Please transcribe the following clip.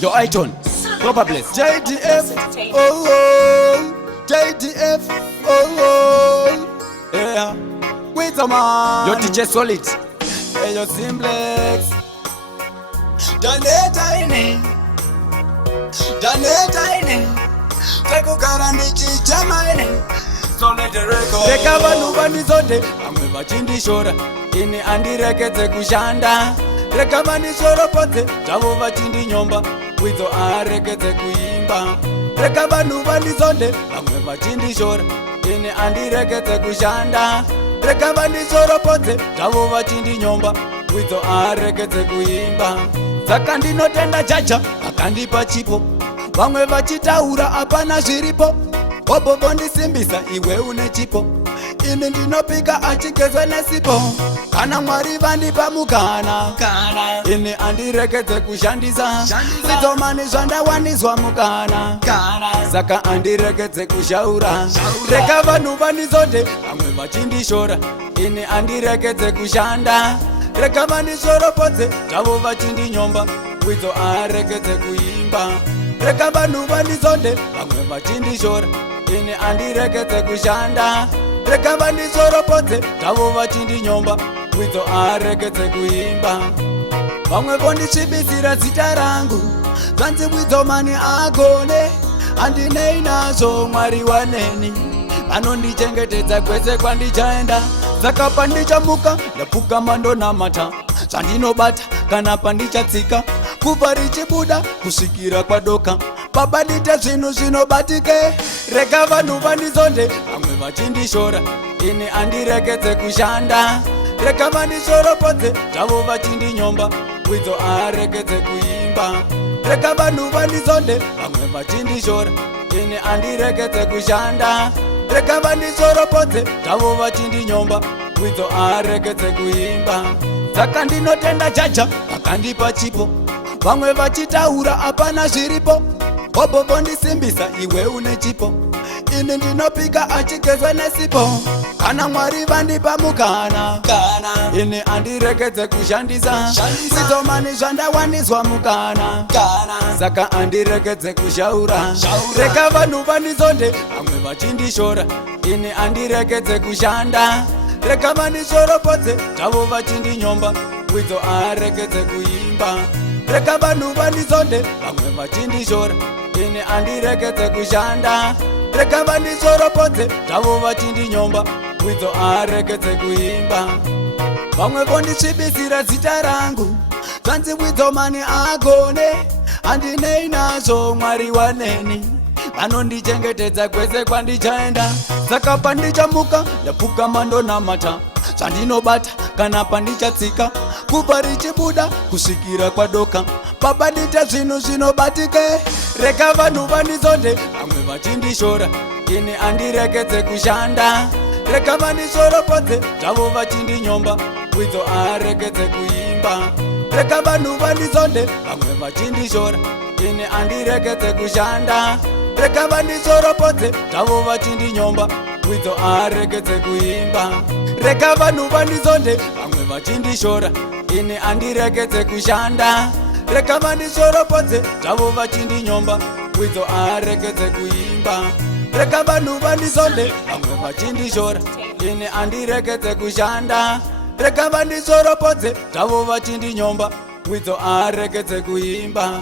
Yo, Iton, proper place. JDF, oh oh, JDF, oh oh, Yeah. with a man. Yo, DJ Solid. Hey, yo, Simplex. Daneta ine, Daneta ine, tekugara ndichichama ine. Solid record. Reka vanhu vandizonde, vamwe vachindishora, ini andirekedze kushanda. Reka vandishoropodze, zvavo vachindinyomba, Widzo arekedze kuimba. Reka vanhu vandizonde, vamwe vachindishora, ini andirekedze kushanda. Reka vandishoropodze, zvavo vachindinyomba, Widzo arekedze kuimba. Saka ndinotenda Jaja akandipa chipo, vamwe vachitaura hapana zviripo. Bobo bondisimbisa iwe une chipo, ini ndinopika achigezwe nesipo. Kana Mwari vandipa mukana, ini andirekedze kushandisa. Sidzomani zvandawaniswa mukana, saka andirekedze kushaura. Reka vanhu vandizonde, vamwe vachindishora, ini andirekedze kushanda. Reka vandishoropodze, zvavo vachindinyomba, Widzo arekedze kuimba. Reka vanhu vandizonde, vamwe vachindishora, ini andirekedze kushanda. Reka vandishoropodze, zvavo vachindinyomba, Widzo arekedze kuimba. Vamwe vondisvibisira zita rangu, zvanzi Widzo mani agone. Handinei nazvo Mwari waneni, vanondichengetedza kwese kwandichaenda. Saka pandichamuka ndapfugama ndonamata, zvandinobata kana pandichatsika, kubva richibuda kusvikira kwadoka. Baba ndite zvinhu zvinobatike. Reka vanhu vandizonde, vamwe vachindishora, ini andirekedze kushanda. Reka vandishoropodze, zvavo vachindinyomba, Widzo arekedze kuimba. Reka vanhu vandizonde, vamwe vachindishora, ini andirekedze kushanda. Reka vandishoropodze, zvavo vachindinyomba, Widzo arekedze kuimba. Saka ndinotenda Jaja akandipa chipo, vamwe vachitaura hapana zviripo. Bobo bondisimbisa iwe une chipo, ini ndinopika achigezwe nesipo. Kana Mwari vandipa mukana, ini andirekedze kushandisa. Sidzomani zvandawaniswa mukana, saka andirekedze kushaura. Reka vanhu vandizonde, vamwe vachindishora, ini andirekedze kushanda. Reka vandishoropodze, zvavo vachindinyomba, Widzo arekedze kuimba. Reka vanhu vandizonde, vamwe vachindishora, ini andirekedze kushanda. Reka vandishoropodze, zvavo vachindinyomba, Widzo arekedze kuimba. Vamwe vondisvibisira zita rangu, zvanzi Widzo mani agone. Handinei nazvo Mwari waneni, vanondichengetedza kwese kwandichaenda. Saka pandichamuka ndapfugama ndonamata, zvandinobata kana pandichatsika, kubva richibuda kusvikira kwadoka. Baba ndite zvinhu zvinobatike. Reka vanhu vandizonde, vamwe vachindishora, ini andirekedze kushanda. Reka vandishoropodze, zvavo vachindinyomba, Widzo arekedze kuimba. Reka vanhu vandizonde, vamwe vachindishora, ini andirekedze kushanda. Reka vandishoropodze, zvavo vachindinyomba, Widzo arekedze kuimba. Reka vanhu vandizonde, vamwe vachindishora, ini andirekedze kushanda. Reka vandishoropodze, zvavo vachindinyomba, Widzo arekedze kuimba. Reka vanhu vandizonde, vamwe vachindishora, ini andirekedze kushanda. Reka vandishoropodze, zvavo vachindinyomba, Widzo arekedze kuimba.